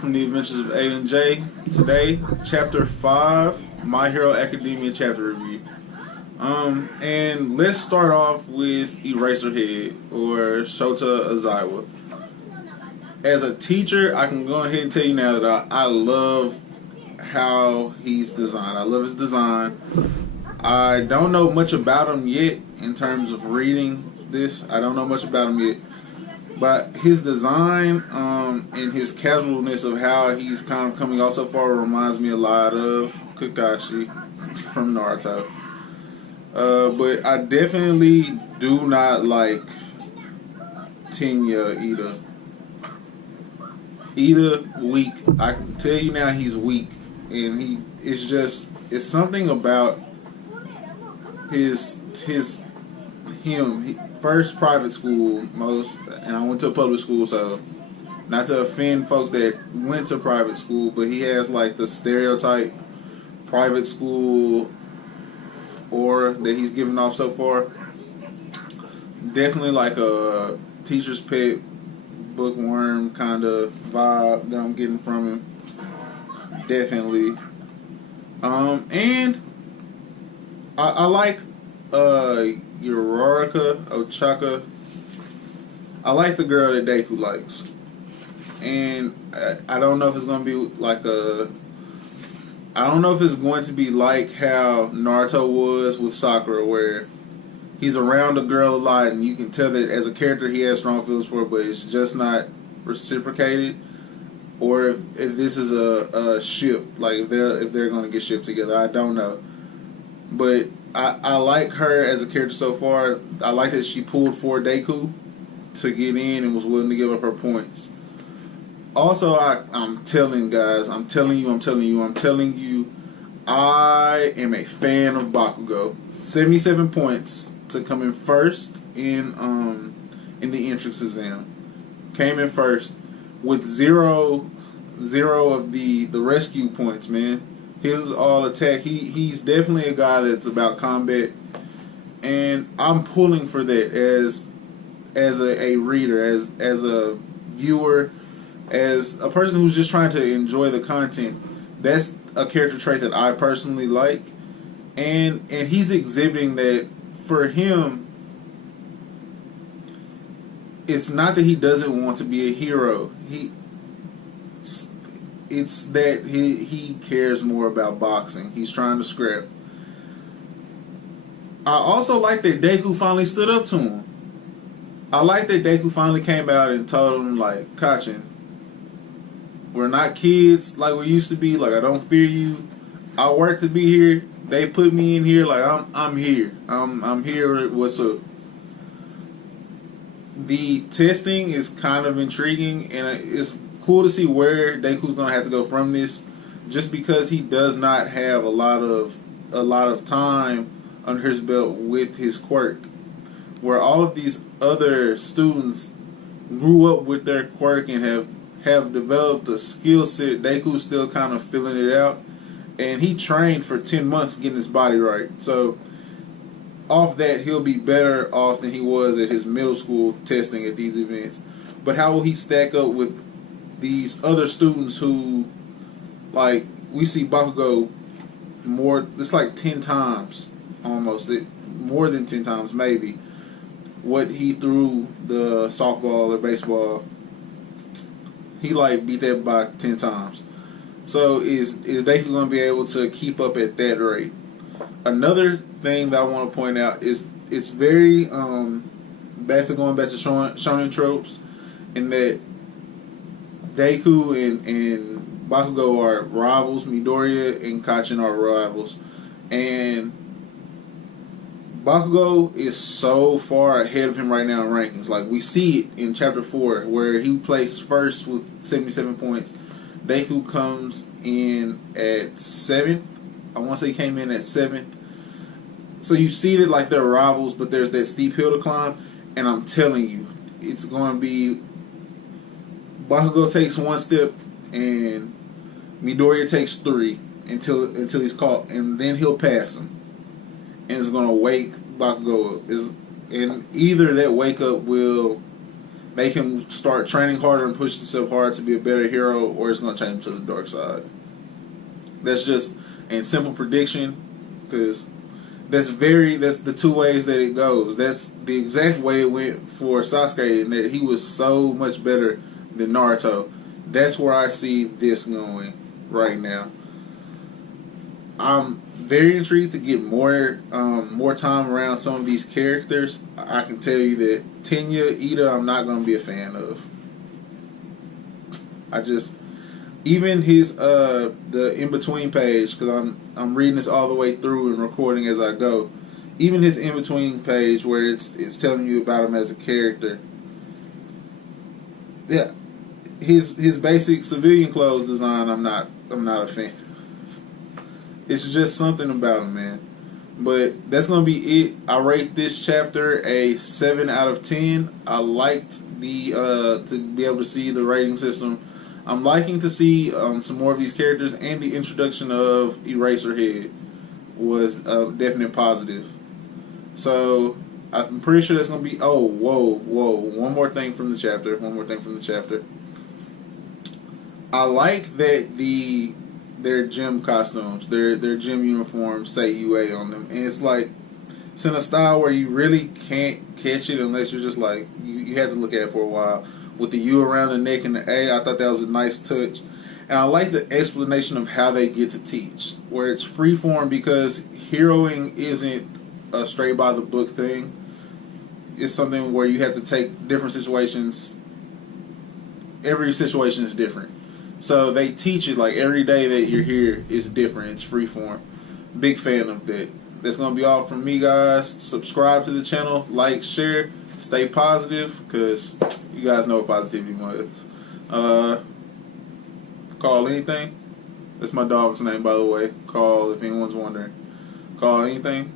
from the Adventures of A and J. Today, Chapter 5, My Hero Academia Chapter Review. And let's start off with Eraserhead, or Shota Ozawa. As a teacher, I can go ahead and tell you now that I love how he's designed. I love his design. I don't know much about him yet in terms of reading this. I don't know much about him yet. But his design and his casualness of how he's kind of coming out so far reminds me a lot of Kakashi from Naruto. But I definitely do not like Tenya Ida. Ida weak. I can tell you now he's weak, and it's something about him. First private school, and I went to a public school, so not to offend folks that went to private school, but he has like the stereotype private school aura that he's given off so far. Definitely like a teacher's pet, bookworm kind of vibe that I'm getting from him. Definitely. And I like Yororika Ochaka. I like the girl that Deku likes, and I don't know if it's going to be like I don't know if it's going to be like how Naruto was with Sakura, where he's around a girl a lot, and you can tell that as a character he has strong feelings for her, but it's just not reciprocated. Or if this is a ship, like if they're going to get shipped together, I don't know, but I like her as a character so far. I like that she pulled for Deku to get in and was willing to give up her points. Also, I'm telling you, I am a fan of Bakugo. 77 points to come in first in the entrance exam. Came in first with zero of the rescue points, man. His all attack. He's definitely a guy that's about combat, and I'm pulling for that as a reader, as a viewer, as a person who's just trying to enjoy the content. That's a character trait that I personally like, and he's exhibiting that. For him, it's not that he doesn't want to be a hero. It's that he cares more about boxing. He's trying to scrap. I also like that Deku finally stood up to him. I like that Deku finally came out and told him, like, Kachin, we're not kids like we used to be. Like, I don't fear you. I work to be here. They put me in here. Like, I'm here. I'm here. What's up? The testing is kind of intriguing, and it's cool to see where Deku's gonna have to go from this, just because he does not have a lot of time under his belt with his quirk, where all of these other students grew up with their quirk and have developed a skill set. Deku's still kind of filling it out, and he trained for 10 months getting his body right. So off that, he'll be better off than he was at his middle school testing at these events. But how will he stack up with these other students who, like, we see Bakugo more, it's like 10 times almost, more than 10 times maybe, what he threw the softball or baseball. He like beat that by 10 times. So is Deku going to be able to keep up at that rate? Another thing that I want to point out is it's very going back to shonen tropes, in that Deku and Bakugo are rivals. Midoriya and Kachin are rivals, and Bakugo is so far ahead of him right now in rankings. Like, we see it in Chapter 4, where he placed first with 77 points. Deku comes in at 7th. I want to say he came in at 7th. So you see that, like, they're rivals, but there's that steep hill to climb. And I'm telling you, it's going to be Bakugo takes one step and Midoriya takes 3 until he's caught, and then he'll pass him. And it's going to wake Bakugo up. And either that wake up will make him start training harder and push himself hard to be a better hero, or it's going to change him to the dark side. That's just a simple prediction, because that's the two ways that it goes. That's the exact way it went for Sasuke, and that he was so much better than Naruto. That's where I see this going right now. I'm very intrigued to get more time around some of these characters. I can tell you that Tenya, Ida, I'm not going to be a fan of. Even his the in between page, because I'm reading this all the way through and recording as I go. Even his in between page where it's telling you about him as a character. Yeah, his basic civilian clothes design, I'm not a fan. It's just something about him, man. But that's gonna be it. I rate this chapter a 7 out of 10. I liked the to be able to see the rating system. I'm liking to see some more of these characters, and the introduction of Eraserhead was a definite positive. So I'm pretty sure that's gonna be. Oh, whoa! One more thing from the chapter. I like that their gym costumes, their gym uniforms say UA on them, and it's in a style where you really can't catch it unless you're just like you have to look at it for a while. With the U around the neck and the A, I thought that was a nice touch. And I like the explanation of how they get to teach, where it's freeform, because heroing isn't a straight by the book thing. It's something where you have to take different situations. Every situation is different. So they teach it like every day that you're here is different. It's freeform. Big fan of that. That's going to be all from me, guys. Subscribe to the channel, like, share, stay positive, because you guys know what positivity was. Call anything. That's my dog's name, by the way. Call, if anyone's wondering. Call anything.